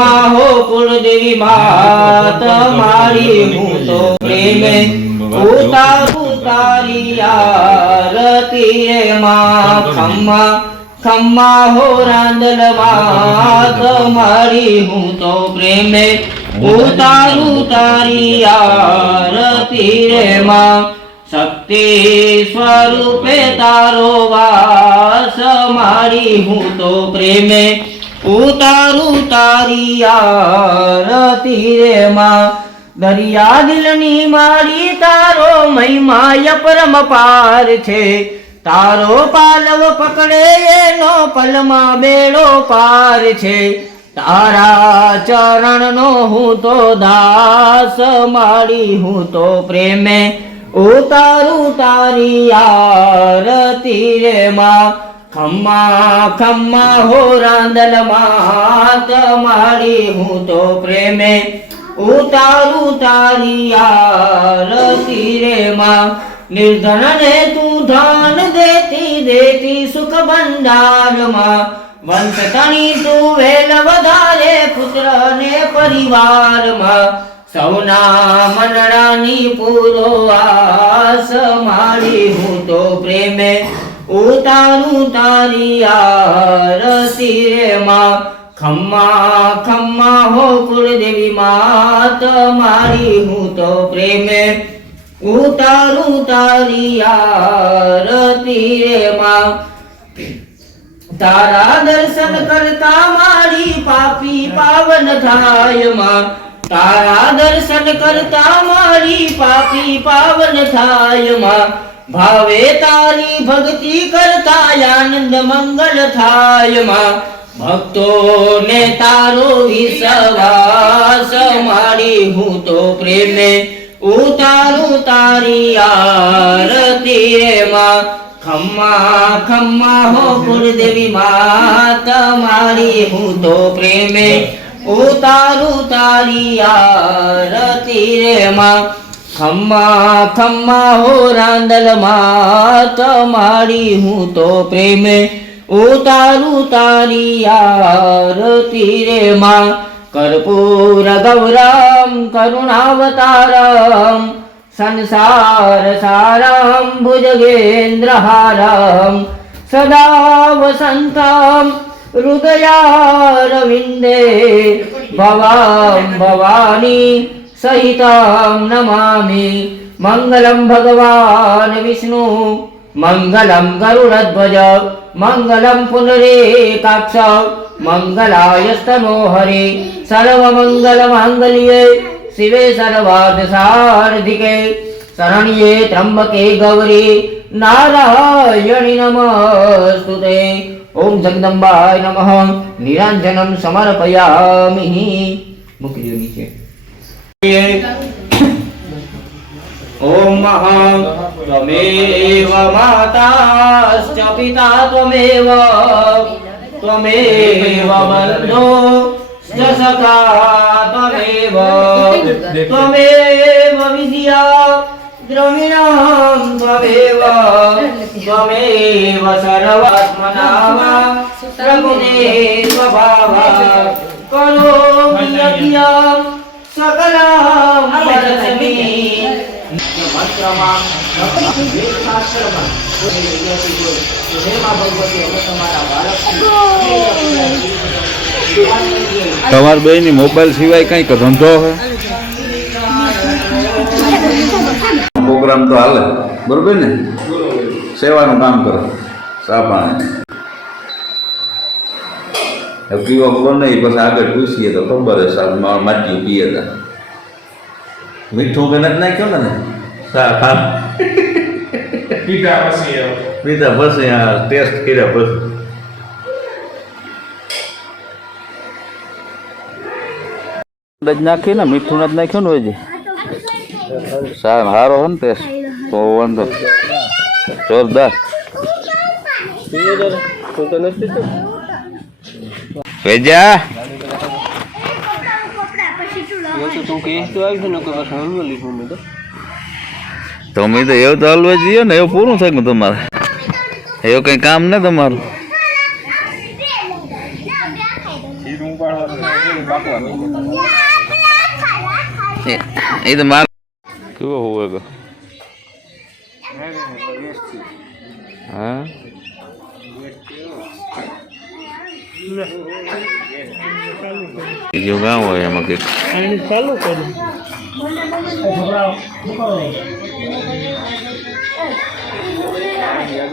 ખમ્મા હો કુળદેવી માત મારી હું તો પ્રેમે ઉતારું તારી આરતી રે માં ખમ્મા ખમ્મા હો રાંદલ માત મારી હું તો પ્રેમે ઉતારું તારી આરતી રે માં, શક્તિ સ્વરૂપે તારો વાસ મારી હું તો પ્રેમે ઉતારું તારી આરતી રે માં. દરિયા દિલની મારી તારો મહિમાય પરમ પાર છે. તારો પાલવ પકડે એનો પલમાં બેડો પાર છે. તારા ચરણનો હું તો દાસ મારી હું તો પ્રેમે. ઉતારું તારી આરતી રે માં. ખમ્મા ખમ્મા હો રાંદલમાં મારી, હું તો પ્રેમે ઉતારું તારી આરતી રે માં નિર્ધન ને તું ધન દેતી દેતી સુખ ભંડારમાં. વંશ તણી તું વેલ વધારે પુત્ર ને પરિવારમાં. સૌના મનડાની પૂરો આસ મારી, હું તો પ્રેમે ઉતારું તારી આરતી રે માં ખમ્મા ખમ્મા હો કુળદેવી માત મારી હું તો પ્રેમે. ઉતારું તારી આરતી રે માં તારા દર્શન કરતા મારી પાપી પાવન થાયમાં તારા દર્શન કરતા મારી પાપી પાવન થાયમાં ભાવે તારી ભક્તિ કરતા આનંદ મંગલ થાયમાં. ભક્તોને તારો વિશ્વાસ મારી હું તો પ્રેમે ઉતારું તારી આરતી રે માં. ખમ્મા ખમ્મા હો કુળદેવી માત મારી હું તો પ્રેમે ઉતારું તારી આરતી રે માં. ખમ્મા ખમ્મા હો રાંદલ માત મારી હું તો પ્રેમે. ઉતારું તારી આરતી રે માં. કર્પૂર, ગૌરમ, કરુણાવતારમ. સંસાર સારમ ભુજગેન્દ્રહારમ સદા વસંતમ, હૃદયારવિંદે. ભવામ ભવાની સહિતમ નમામિ મંગલમ ભગવાન વિષ્ણુ મંગલમ ગરુડધ્વજ મંગલમ પુનરેકાક્ષ મંગલાયસ્તનો હરે સર્વમંગલ માંગલ્યે શિવે સર્વાર્થ સાર્ધિકે શરણ્યે ત્રંબકે ગૌરી નારાયણી નમસ્તુતે ઓમ જગદંબાય નમઃ નિરંજનમ સમર્પયામિ મૂકી દો નીચે ॐ महं पिता त्वमेव त्वमेव बन्धोश्च सखा त्वमेव त्वमेव विद्या द्रविणां त्वमेव त्वमेव सर्वात्मनामा प्रगुणे स्वभावा करोमि यज्ञम् તમાર બે ની મોબાઈલ સિવાય કંઈક ધંધો હે પ્રોગ્રામ તો હાલે બરોબર ને? સેવાનું કામ કરો સા પાણી. પીવો ખબર નહીં પછી આગળ પૂછીએ તો ખબર છે સાહેબ મારા માટી પીએ હતા મીઠું કે નથી નાખ્યો ને પીતા પછી પીતા પછી આ ટેસ્ટ કર્યા પછી. જ નાખી ને મીઠું જ નાખ્યું ને હોય સાહેબ સારો હો ને ટેસ્ટ. તો વાંધો જોરદાર. વેજા. તમે તો એવું તો હલવા જઈએ ને, એવું પૂરું થાય તમારે. એવું કઈ કામ ને તમારું? એ તો મારે કેવો હોવે હા? બીજું ગામ હોય એમાં કંઈક.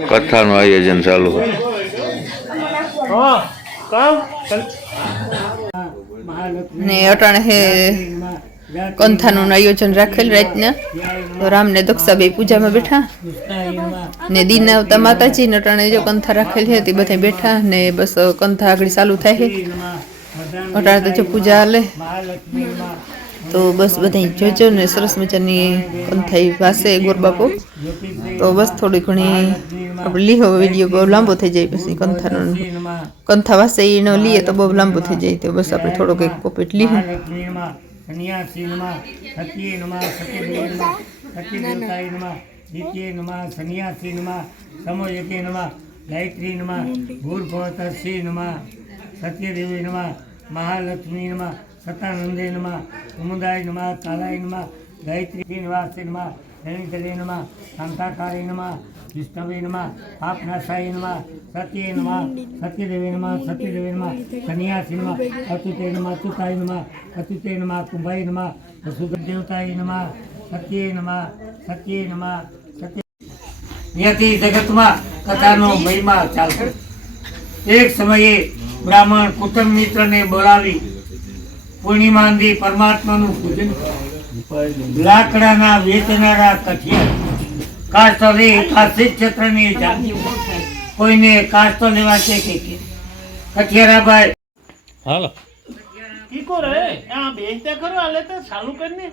કથાનું આયોજન ચાલુ હોય. ને અટાણે હે કંથાનું આયોજન રાખેલ રાતના. તો રામને પૂજામાં બેઠા. ને દિન આવતા માતાજી નટાણે જો કંથા રાખેલી હતી બધા બેઠા ને બસ કંથા આગળ ચાલુ થાય અટાણે તો જો પૂજા હાલે. તો બસ બધા જોજો ને સરસ મજાની કંથાઈ વાસે ગોરબાપો. તો બસ થોડી ઘણી આપણે લીહો વીડિયો બહુ લાંબો થઈ જાય પછી કંથાનો. કંથા વાસે એનો લઈએ તો બહુ લાંબો થઈ જાય તો બસ આપણે થોડો કંઈક પોપેટ લીહું. સન્યાસી નમઃ સત્યે નમઃ સત્યદેવે સતી સત્યદેવતાય નમઃ દિત્યે નમઃ, સન્યાસી નમઃ સમયકે નમઃ, ગાયત્રી નમઃ ભૂર્ભવતર્ષી નમઃ સત્યદેવે નમઃ, મહાલક્ષ્મી નમઃ, સતાનંદે નમઃ કુમુદાય નમઃ કાલાય નમઃ, ગાયત્રી શ્રીનિવાસે નમઃ જનિતલે નમઃ શાંતાકારે નમઃ, વિષ્ણવે નમઃ પાપનાશાય ನಮ સત્યે ನಮ ಸತ್ಯದೇವೇ ನಮ ಸತ್ಯದೇವೇ ನಮ સન્યાસી ನಮ અચ્યુતે ನಮ અચ્યુતાય ನಮ ಅತ್ಯುತೇ ನಮ કુંભાય ನಮ વસુદેવતાય ನಮ સત્યે ನಮ સત્યે ನಮ સત્ય અહીંયાથી જગતમાં કથાનો મહિમા ચાલતો એક સમયે બ્રાહ્મણ કુટુંબ મિત્રને બોલાવી પૂર્ણિમાનથી પરમાત્માનું પૂજન લાકડાના વેચનારા કઠિયા. કાસ્તો લે કાશી ક્ષેત્રની કોઈને કાસ્તો લેવા છે કે કે? હાલો. કી રે. આ બેસતા કરો આલે તો ચાલુ કરીને